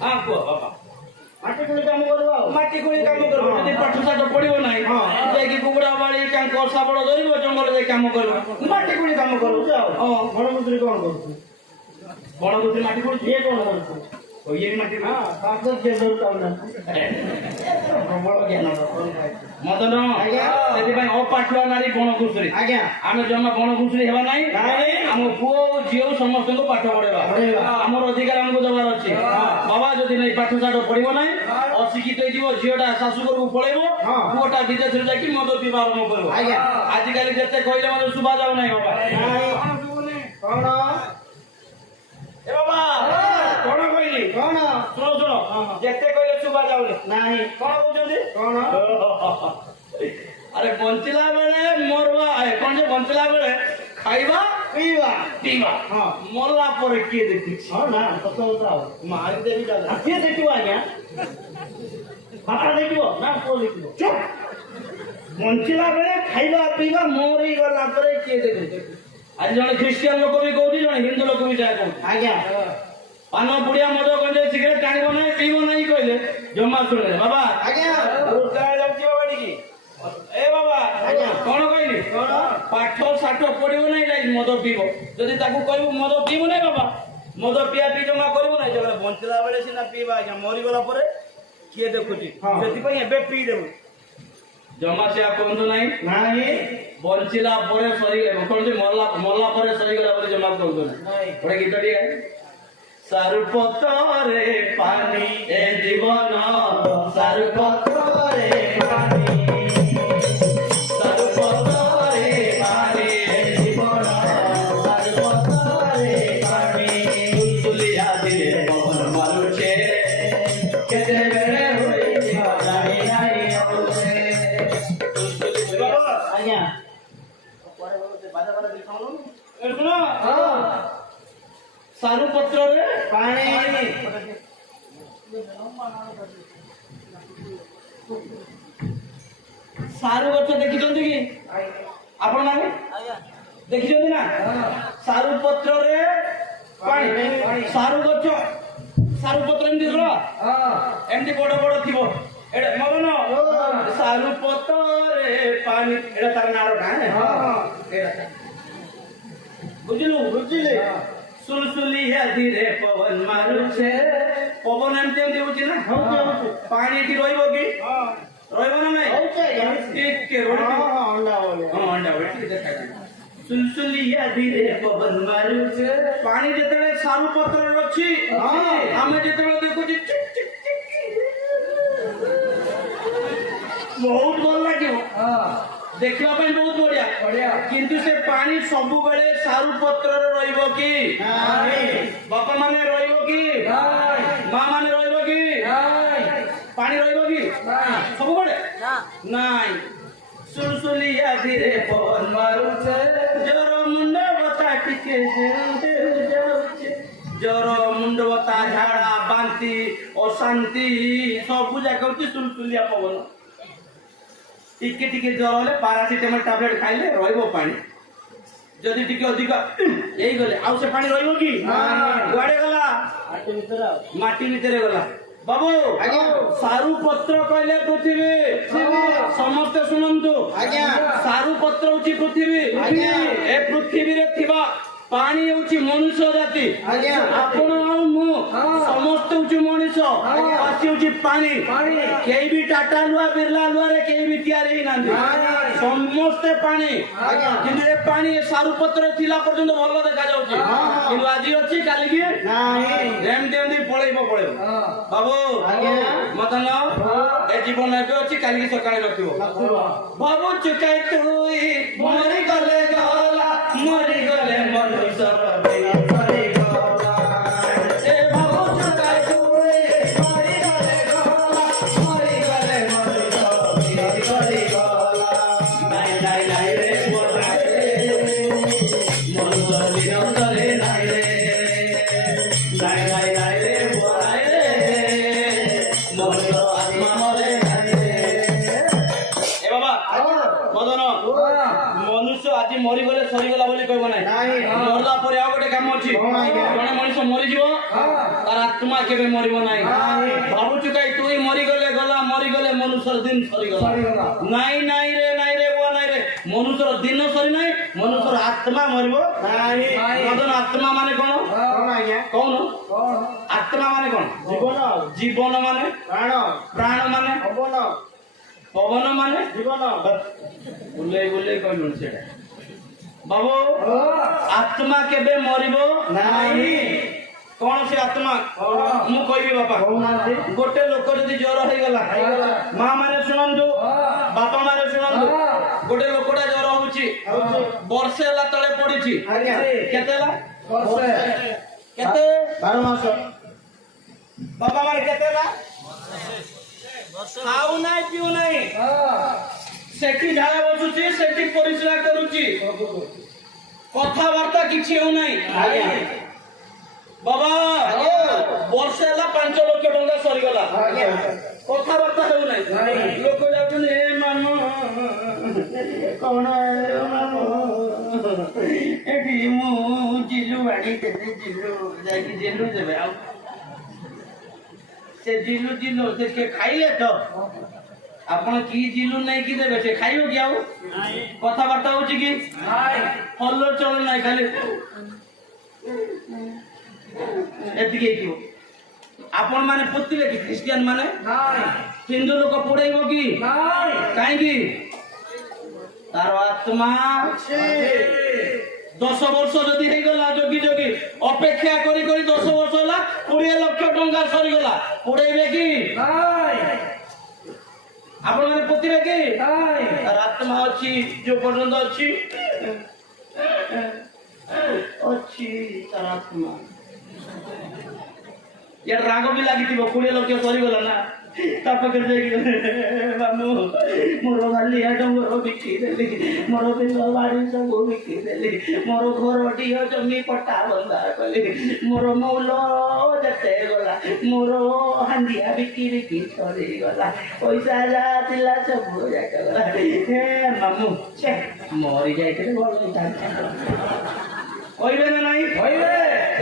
ହଁ କୁହ ବାବା ମାଟି କୋଳି କାମ କରିବ ଆଉ ମାଟି କୋଳି କାମ କରିବ ଯଦି ପାଠ ସାଠ ପଢିବ ନାହିଁ ଯାଇକି କୁକୁଡ଼ା ବାଳି କାଙ୍କ ଶାବଳ ଧରିବ ଜଙ୍ଗଲରେ ଯାଇ କାମ କରିବ ମାଟି କୋଳି କାମ କରୁଛି ଆଉ ଗଣମନ୍ତ୍ରୀ କଣ କରୁଛି ବଣଭୂତି ମାଟି କୋଳି ଇଏ କଣ କରୁଛି ଇଏ ବି ମାଟି ମଦନ ସେଥିପାଇଁ ଅପାଠୁଆ ନାରୀ ବଣ ଘୁଷୁରୀ ଆଜ୍ଞା ଆମେ ଜମା ବଣ ଘୁଷୁରୀ ହେବା ନାହିଁ ଆମ ପୁଅ ଝିଅ ସମସ୍ତଙ୍କୁ ପାଠ ପଢେଇବା ଆମର ଅଧିକାର ଆମକୁ ଦେବାର ଅଛି ବାବା ଯଦି ନାଇଁ ପାଠ ସାଠ ପଢିବ ନାହିଁ ଅଶିକ୍ଷିତ ହେଇଯିବ ଝିଅଟା ଶାଶୁ ଘରକୁ ପଳେଇବ ପୁଅଟା ବିଦେଶରେ ଯାଇକି ମଦ ପିଇବା ଆରମ୍ଭ କରିବ ଆଜିକାଲି ଯେତେ କହିଲେ ମଧ୍ୟ ଶୁଭା ଯାଉ ନାହିଁ ବାବା କଣ ଏ ବାବା କଣ କହିଲି କଣ ଶୁଣ ଶୁଣ ଯେତେ କହିଲେ ଶୁଭା ଯାଉନି ନାହିଁ କଣ କହୁଛନ୍ତି କଣ ଆରେ ବଞ୍ଚିଲା ବେଳେ ମରବା କଣ ଯେ ବଞ୍ଚିଲା ବେଳେ ଖାଇବା ପିଇବା ପିଇବା ମରଲା ପରେ କିଏ ଦେଖିଛି ହଁ ନା ସତ କଥା ଆଉ ମାରିଦେବି ଦାଦା କିଏ ଦେଖିବ ଆଜ୍ଞା ବାପା ଦେଖିବ ନା ପୁଅ ଦେଖିବ ଚୁପ୍ ବଞ୍ଚିଲା ବେଳେ ଖାଇବା ପିଇବା ମରିଗଲା ପରେ କିଏ ଦେଖିଛି ଆଜି ଜଣେ ଖ୍ରୀଷ୍ଟିଆନ ଲୋକ ବି କହୁଛି ଜଣେ ହିନ୍ଦୁ ଲୋକ ବି ଯାହା କହୁଛି ଆଜ୍ଞା ପାନ ପୁଡ଼ିଆ ମଦ ଗଞ୍ଜେଇ ସିଗାରେଟ ଟାଣିବ ନାହିଁ ପିଇବ ନାହିଁ କହିଲେ ଜମା ଶୁଣେ ବାବା ଆଜ୍ଞା ଯାଉଛି ବାବା ଟିକେ ଏ ବାବା କଣ କହିଲି ପାଠ ସାଠ ପଢିବ ନାହିଁ ନାଇଁ ମଦ ପିଇବ ଯଦି ତାକୁ କହିବୁ ମଦ ପିଇବୁ ନାହିଁ ବାବା ମଦ ପିଆ ପିଇ ଜମା କରିବୁ ନାହିଁ ଯେତେବେଳେ ବଞ୍ଚିଲା ବେଳେ ସିନା ପିଇବା ଆଜ୍ଞା ମରିଗଲା ପରେ କିଏ ଦେଖୁଛି ସେଥିପାଇଁ ଏବେ ପିଇଦେବୁ ଜମା ସେଆ କୁହନ୍ତୁ ନାହିଁ ନାହିଁ ବଞ୍ଚିଲା ପରେ ସରିଗଲା କଣ ମଲା ପରେ ସରିଗଲା ପରେ ଜମା କୁହନ୍ତୁ ନାହିଁ ଗୋଟେ ଗୀତ ଟିକେ ସାରୁ ପତରେ ପାଣି ଏ ଜୀବନ ସାରୁ ପତରେ ପାଣି ସାରୁ ପତରେ ପାଣି ଏ ଜୀବନ ସାରୁ ପତରେ ପାଣି ସୁଲିଆ ଦିନେ ପବନ ମାରୁଛେ କେତେବେଳେ ହୋଇଯିବ ଜାଣି ନାହିଁ ଆଜ୍ଞା ସାରୁ ପତ୍ରରେ ପାଣି ସାରୁ ଗଛ ଦେଖିଛନ୍ତି କି ଆପଣ ମାନେ ଦେଖିଛନ୍ତି ନା ସାରୁ ପତ୍ରରେ ପାଣି ସାରୁ ଗଛ ସାରୁ ପତ୍ର ଏମିତି ଧର ଏମିତି ବଡ ବଡ ଥିବ ଏଟା ମଗନ ସାରୁ ପତ୍ରରେ ପାଣି ଏଟା ତାର ନାଁଟା ବୁଝିଲୁ ବୁଝିଲେ ସୁଲସୁଲିଆ ଧୀରେ ପବନ ମାରୁଛେ ପବନ ଏମିତି ଏମିତି ହଉଛି ନା ପାଣି ଏଠି ରହିବ କି ରହିବ ନା ନାଇଁ ଟିକେ ଅଣ୍ଡା ଟିକେ ଦେଖାଯାଏ ସୁଲସୁଲିଆ ଧୀରେ ପବନ ମାରୁଛେ ପାଣି ଯେତେବେଳେ ସାରୁ ପତ୍ରରେ ଅଛି ଆମେ ଯେତେବେଳେ ଦେଖୁଛି ବହୁତ ଭଲ ଲାଗିବ देखा बहुत बढ़िया किंतु से पानी सबु बेले सारू पत्र रहिबो कि बापा माने रहिबो कि माँ माने रहिबो कि पानी रहिबो कि सबु बेले नाई सुलसुलिया धीरे पवन मारुछे जर मुंड बता टिके जाउछे जर मुंड बता झाड़ा बांती अशांति सबु जाक सुलसुलिया पवन टिके टिके जर हेले पारासिटामोल टैबलेट खाइले रहिबो पानी जदि टिके अधिक एई गले आउ से पानी रहिबो कि गुआडे गला माटी भितरे गला बाबू सारू पत्र कहले पृथ्वी समस्त शुणु सारू पत्र होची पृथ्वी ए पृथ्वी रे थिबा पानी होची मनुष्य जाति आपण आ मु समस्त होची मनुष्य आसी होची पानी केई भी टाटा लुआ बिरला लुआ रे केई भी तयारी नांदी समस्त पानी किंतु ए पानी सारू पत्र थिला पर्यंत भलो देखा जाउची किंतु आजी अछि काली की नाही जेम देंदी पळेइबो बाबू मदन ए जीवन एबे अछि काली सकाळे रखिबो बाबू चुकाई तुई मरि गले गला मरि गले मनुष्य रे ए बाबू चुकाई तुई मरि गले गला मरि गले मनुष्य रे नाई नाई नाई रे मनुष्य रे नाई रे नाई नाई नाई रे मनुष्य आज मरी गले सरीगला बोली कहबो नाही मरला परे आ गोटे काम अछि जने मनुष्य मरि जीवो तार आत्मा केबे मरिबो नाही भाबुछु काई तुई मरि गले मनुष्यर दिन सरीगला नाही नाही रे बुआ नाही रे मनुष्यर दिन सरी नाही मनुष्यर आत्मा मरिबो नाही मदन आत्मा माने कोन आज्ञा कोन आत्मा माने कोन जीवन माने प्राण माने पवन माने जीवन बुले बुले कहलुन सेटा बाबू आत्मा केबे मरिबो नाही कौन से आत्मा मु कहबी बापा गोटे लोक जदी ज्वर हो गला मां माने सुनंदु बापा माने सुनंदु गोटे लोकटा ज्वर होउची वर्षे ला तळे पडिची केतेला वर्षे केते 12 मास बापा माने केतेला खाऊ नाही पिऊ नाही सेठी झाडा बसुची सेठी परिश्रा करूची कथाबार्ता किछि हो नाही बाबा वर्षे ला 5 लाख टंका सरी गला कथाबार्ता हो नाही लोक जाउछन ए मामू कोन मामू एठी मु जिलु बाडी देते जिलु जाकी जिलु देबे आ से जिलु जिलु से के खाइले तो आपण की जिलु नहीं की देबे से खाइयो कि आउ नाही कथा बार्ता होची कि नाही हल्लो चल नाही खाली एति के कियो आपण माने पुतिले कि क्रिश्चियन माने नाही हिंदू लोक पढाइबो कि नाही काहे कि तार आत्मा 10 वर्ष जदि हे गला जोगी जोगी अपेक्षा करी करी 10 वर्ष होला 20 लाख टंका सरी गला पढाइबे कि नाही आपण माने पुतिबे कि नाही तार आत्मा अछि जो पर्यंत अछि तार आत्मा यार राग भी लागी 20 लाख सरी गला ना तापकर देखि मामू मोर गाली डंगर बिकी देली मोर बिल बाड़ी सब बिकी देली मोर घर टियो जमी पट्टा बंदा कली मोर मौल जते गला मोर हांडिया बिकी बिकी सरी गला पैसा जा दिला सब जाके गला हे मामू छे मरि जाइते बोल कहबे ना नहीं कहबे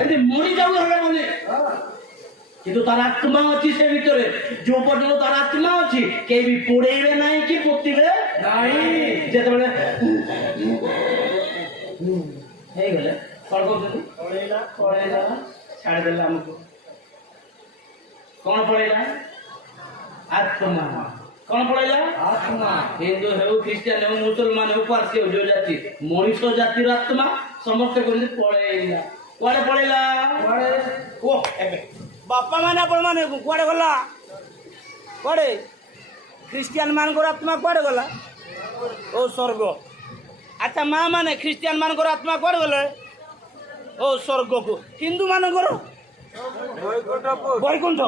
एंती मरि जाऊ हले बोले किंतु तार आत्मा अछि से भितरे जो पर्यंत तार आत्मा अछि के भी पड़ेबे नाही कि पुतिबे नाही जेतबेले हे गेले कोन कोन पड़ेला छाड़ देला हमको कोन पड़ेला आत्मा कोन पड़ेला आत्मा हिंदू हेउ क्रिश्चियन हेउ मुसलमान हेउ पारसी हेउ जो जाति मनुष्य जातिर आत्मा समस्त कोन पड़ेला कोन पड़ेला पड़े ओ एबे बापा माने आपण माने कुआडे गला कुआडे क्रिश्चियन मान को आत्मा कुआडे गला ଓ ସ୍ୱର୍ଗ। ଆଚ୍ଛା ମା ମାନେ ଖ୍ରୀଷ୍ଟିଆନ ମାନଙ୍କର ଆତ୍ମା କୁଆଡେ ଗଲେ? ଓ ସ୍ୱର୍ଗକୁ। ହିନ୍ଦୁ ମାନଙ୍କର ବୈକୁଣ୍ଠ।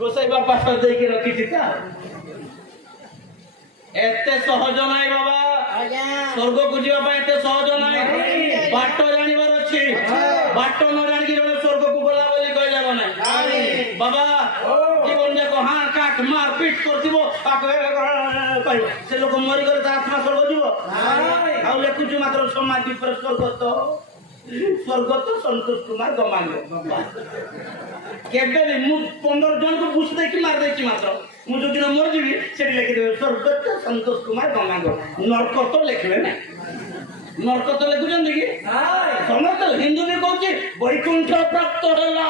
ଗୋସାଇ ବାପା ସଜେଇକି ରଖିଛି ତ। ଏତେ ସହଜ ନାହିଁ ବାବା, ସ୍ୱର୍ଗକୁ ଯିବା ପାଇଁ ଏତେ ସହଜ ନାହିଁ। ବାଟ ଜାଣିବାର ଅଛି। ବାଟ ନ ଜାଣିକି ଜଣେ ସ୍ୱର୍ଗକୁ ଗଲା ବୋଲି କହିଲେ ନାହିଁ ବାବା। ଜୀବନ ଯାକ ହାଁ କାଟ ମାର ପିଟ କରିଥିବ, ସେ ଲୋକ ମରିଗଲେ ତା ଆତ୍ମା ସ୍ୱର୍ଗ ଯିବ? ଆଉ ଲେଖୁଛୁ ମାତ୍ର ସମାଧି ଉପରେ ସ୍ୱର୍ଗତ ସନ୍ତୋଷ କୁମାର ଗମାଙ୍ଗ। କେବେ ବି ମୁଁ 15 ଜଣଙ୍କୁ ବୁଝ ଦେଇକି ମାରି ଦେଇଛି। ମାତ୍ର ମୁଁ ଯୋଉଦିନ ମରିଯିବି ସେଠି ଲେଖିଦେବେ ସ୍ୱର୍ଗତ ସନ୍ତୋଷ କୁମାର ଗମାଙ୍ଗ। ନର୍କ ତ ଲେଖିବେ ନାହିଁ। ନର୍କ ତ ଲେଖୁଛନ୍ତି କି? ସମସ୍ତେ ହିନ୍ଦୁ ବି କହୁଛି ବୈକୁଣ୍ଠ ପ୍ରାପ୍ତ ହେଲା,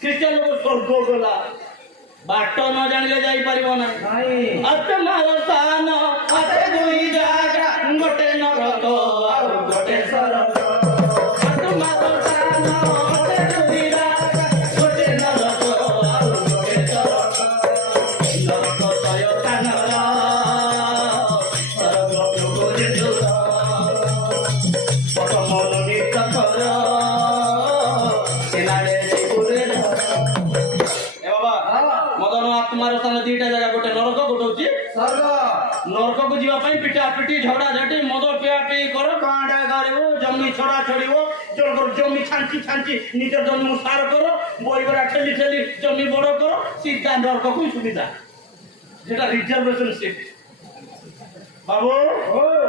ଖ୍ରୀଷ୍ଟିଆନ ଲୋକ ସ୍ୱର୍ଗ ଗଲା। ବାଟ ନ ଜାଣିଲେ ଯାଇପାରିବ ନାହିଁ। ଆତ୍ମାର ସ୍ଥାନ ଆତେ ଦୁଇ ଜାଗା, ଗୋଟେ ନରକ ଆଉ ଗୋଟେ ସ୍ୱର୍ଗ। ଆତ୍ମାର ସ୍ଥାନ ଆତେ ଦୁଇ ଜାଗା, ଗୋଟେ ନରକ ଆଉ ଗୋଟେ ସ୍ୱର୍ଗ। ନରକ ଶୟତାନର, ସ୍ୱର୍ଗ ପ୍ରଭୁ ଯୀଶୁର। ପରମ ନିତ୍ୟ କର, ସିନାରେ ଜୀବୁରେ ଧର। ମଦନ ଆତ୍ମାର ସ୍ଥାନ ଦିଟା ଜାଗା, ଗୋଟେ ନରକ, ଗୋଟେ ହଉଛି ସ୍ୱର୍ଗ। ନରକକୁ ଯିବା ପାଇଁ ପିଟା ପିଟି ଝଗଡ଼ା ଝାଟି ମଦ ପିଆ ପିଇ କର, କାଁଡା ଗାଳିବ, ଜମି ଛଡା ଛଡିବ, ଜଣଙ୍କର ଜମି ଛାଞ୍ଚି ଛାଞ୍ଚି ନିଜ ଜନ୍ମ ସାର କର, ବହିଗରା ଠେଲି ଠେଲି ଜମି ବଡ କର, ସିଧା ନରକକୁ ସୁବିଧା। ସେଟା ରିଜର୍ଭେସନ ସିଟ୍ ବାବୁ।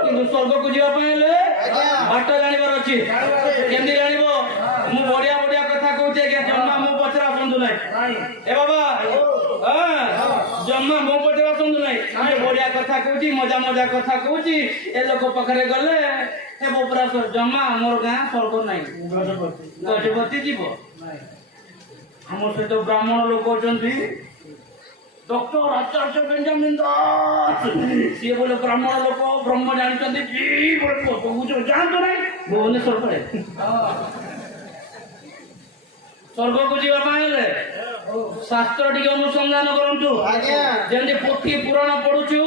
କିନ୍ତୁ ସ୍ୱର୍ଗକୁ ଯିବା ପାଇଁ ହେଲେ ବାଟ ଜାଣିବାର ଅଛି। କେମିତି ଜାଣିବ? ମୁଁ ବଢିଆ ବଢିଆ କଥା କହୁଛି ଆଜ୍ଞା, ଜମା ମୋ ପଛରେ ଆସନ୍ତୁ ନାହିଁ। ଏ ବାବା ଜମା ମୋ ପଛରେ ଆସନ୍ତୁ ନାହିଁ। ବଢିଆ କଥା କହୁଛି, ମଜା ମଜା କଥା କହୁଛି। ଏ ଲୋକ ପାଖରେ ଗଲେ ଏ ବୋପରା ଜମା ମୋର ଗାଁ ସ୍ୱର୍ଗ ନାହିଁ, ଗଜପତି ଯିବ। ଆମ ସହିତ ବ୍ରାହ୍ମଣ ଲୋକ ଅଛନ୍ତି, ଡକ୍ଟର ଆଚାର୍ଯ୍ୟ ବେଞ୍ଜାମିନ ଦାସ। ସିଏ ବୋଲେ ବ୍ରାହ୍ମଣ ଲୋକ, ବ୍ରହ୍ମ ଜାଣିଛନ୍ତି କି ଜାଣନ୍ତୁ ନାହିଁ। ଭୁବନେଶ୍ୱର ପଳେଇ ସ୍ୱର୍ଗକୁ ଯିବା ପାଇଁ ହେଲେ ଶାସ୍ତ୍ର ଟିକେ ଅନୁସନ୍ଧାନ କରନ୍ତୁ। ଯେମିତି ପୋଥି ପୁରାଣ ପଢୁଛୁ,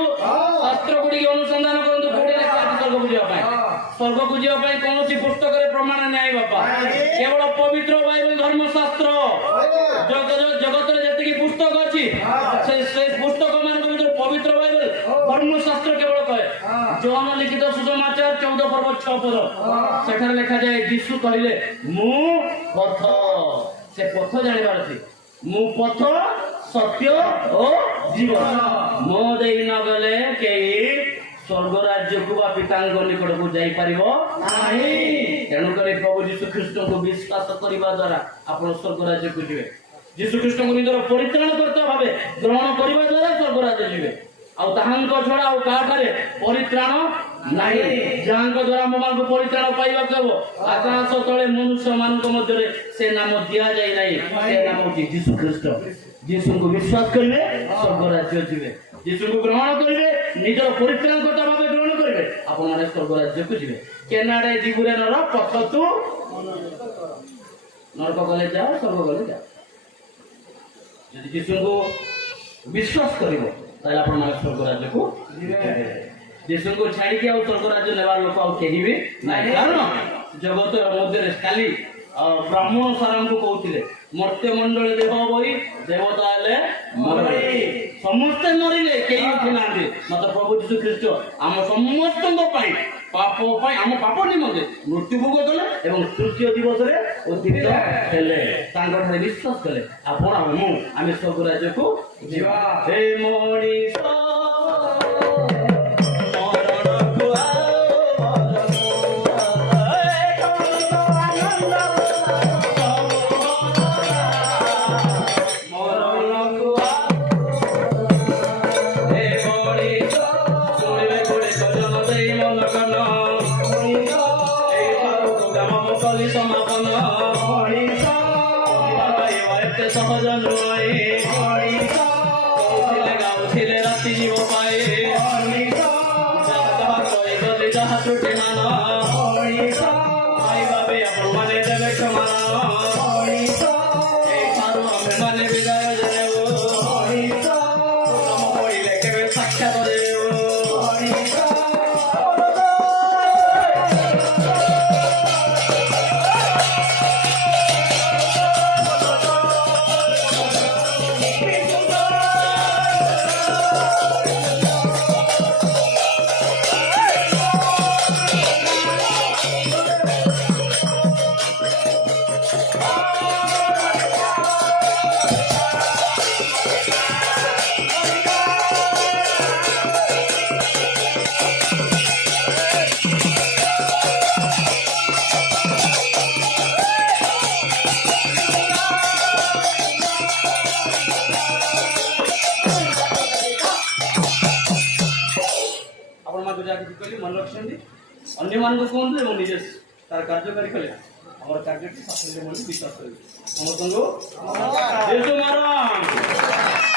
ଶାସ୍ତ୍ର ଗୁଡିକ ଅନୁସନ୍ଧାନ କରନ୍ତୁ। କୋଉଠି ଲେଖା ଅଛି ସ୍ୱର୍ଗକୁ ଯିବା ପାଇଁ? ସ୍ୱର୍ଗକୁ ଯିବା ପାଇଁ କୌଣସି ପୁସ୍ତକରେ ପ୍ରମାଣ ନାହିଁ ବାପା। କେବଳ ପବିତ୍ର ବାଇବେଲ ଧର୍ମଶାସ୍ତ୍ର, ଜଗତରେ ଯେତିକି ପୁସ୍ତକ ଅଛି ସେ ପୁସ୍ତକ ମାନଙ୍କ ଭିତରେ ପବିତ୍ର ବାଇବେଲ ଧର୍ମଶାସ୍ତ୍ର କେବଳ କହେ। ଯୋହାନ ଲିଖିତ ସୁସମାଚାର 14 ପର୍ବ 6 ପଦ, ସେଠାରେ ଲେଖାଯାଏ ଯୀଶୁ କହିଲେ ମୁଁ ପଥ। ସେ ପଥ ଜାଣିବାର ଅଛି। ମୁଁ ପଥ, ସତ୍ୟ ଓ ଜୀବନ। ମୋ ଦେଇ ନ ଗଲେ କେହି ସ୍ୱର୍ଗ ରାଜ୍ୟକୁ ବା ପିତାଙ୍କ ନିକଟକୁ ଯାଇପାରିବ ନାହିଁ। ତେଣୁକରି ପ୍ରଭୁ ଯୀଶୁ ଖ୍ରୀଷ୍ଟଙ୍କୁ ବିଶ୍ୱାସ କରିବା ଦ୍ୱାରା ଆପଣ ସ୍ୱର୍ଗ ରାଜ୍ୟକୁ ଯିବେ। ଯୀଶୁ ଖ୍ରୀଷ୍ଟଙ୍କୁ ନିଜର ପରିତ୍ରାଣକର୍ତ୍ତା ଭାବେ ଗ୍ରହଣ କରିବା ଦ୍ୱାରା ସ୍ୱର୍ଗ ରାଜ୍ୟ ଯିବେ। ଆଉ ତାହାଙ୍କ ଛଡା ଆଉ କାହାଠାରେ ପରିତ୍ରାଣ ନାହିଁ। ଯାହାଙ୍କ ଦ୍ୱାରା ଆମମାନଙ୍କୁ ପରିତ୍ରାଣ ପାଇବାକୁ ହେବ, ଆକାଶ ତଳେ ମନୁଷ୍ୟ ମାନଙ୍କ ମଧ୍ୟରେ ସେ ନାମ ଦିଆଯାଇ ନାହିଁ। ସେ ନାମ ହେଉଛି ଯୀଶୁ ଖ୍ରୀଷ୍ଟ। ଯୀଶୁଙ୍କୁ ବିଶ୍ୱାସ କରିବେ, ସ୍ୱର୍ଗ ରାଜ୍ୟ ଯିବେ। ଯୀଶୁଙ୍କୁ ଗ୍ରହଣ କରିବେ, ନିଜର ପରିତ୍ରାଣକର୍ତ୍ତା ଭାବେ ଗ୍ରହଣ କରିବେ, ଆପଣମାନେ ସ୍ୱର୍ଗ ରାଜ୍ୟକୁ ଯିବେ। କେନାଡେ ଯିବୁରେ ନର ପଥ ତୁ, ନରକ ଗଲେ ଯାଅ, ସ୍ୱର୍ଗ ଗଲେ ଯାଅ। ଯଦି ଯୀଶୁଙ୍କୁ ବିଶ୍ୱାସ କରିବ ତାହେଲେ ଆପଣମାନେ ସ୍ୱର୍ଗ ରାଜ୍ୟକୁ ଯିବେ। ଯୀଶୁଙ୍କୁ ଛାଡିକି ଆଉ ସ୍ୱର୍ଗ ରାଜ୍ୟ ନେବାର ଲୋକ ଆଉ କେହି ବି ନାହିଁ। କାରଣ ଜଗତ ମଧ୍ୟରେ ଖାଲି ବ୍ରାହ୍ମଣ ସାରାଙ୍କୁ କହୁଥିଲେ ମର୍ତ୍ତ୍ୟ ମଣ୍ଡଳ ଦେହ ବହି, ଦେବତା ହେଲେ ମରିଲେ। ସମସ୍ତେ ମରିଲେ, କେହି ଉଠି ନାହାନ୍ତି। ମାତ୍ର ପ୍ରଭୁ ଯୀଶୁ ଖ୍ରୀଷ୍ଟ ଆମ ସମସ୍ତଙ୍କ ପାଇଁ, ପାପ ପାଇଁ, ଆମ ପାପ ନିମନ୍ତେ ମୃତ୍ୟୁଭୋଗ କଲେ ଏବଂ ତୃତୀୟ ଦିବସରେ ଉଦ୍ଧିତ ହେଲେ। ତାଙ୍କଠାରେ ବିଶ୍ୱାସ କଲେ ଆପଣ ଆଉ ମୁଁ, ଆମେ ସ୍ୱର୍ଗ ରାଜ୍ୟକୁ ଯିବା। ହେ ମଣିଷ সহজ নয়, গাউছিলে রাতি জীব পায়ে, গলে যাহা ত্রুটি মান, ভাবে আপন মানে দেবে ক্ষমা। এই সারু আমি মানে বিদায় দেব, পড়িলে কেবে সাক্ষাৎ দেব। ରଖିଛନ୍ତି ଅନ୍ୟମାନଙ୍କୁ କୁହନ୍ତୁ ଏବଂ ନିଜେ ତାର କାର୍ଯ୍ୟକାରୀ କଲେ ଆମର କାର୍ଯ୍ୟଟି ସାଫଲ୍ୟ ବୋଲି ବିଶ୍ୱାସ କରିବେ ସମସ୍ତଙ୍କୁ ଜୟ ଜୟ ମହାରାଜ।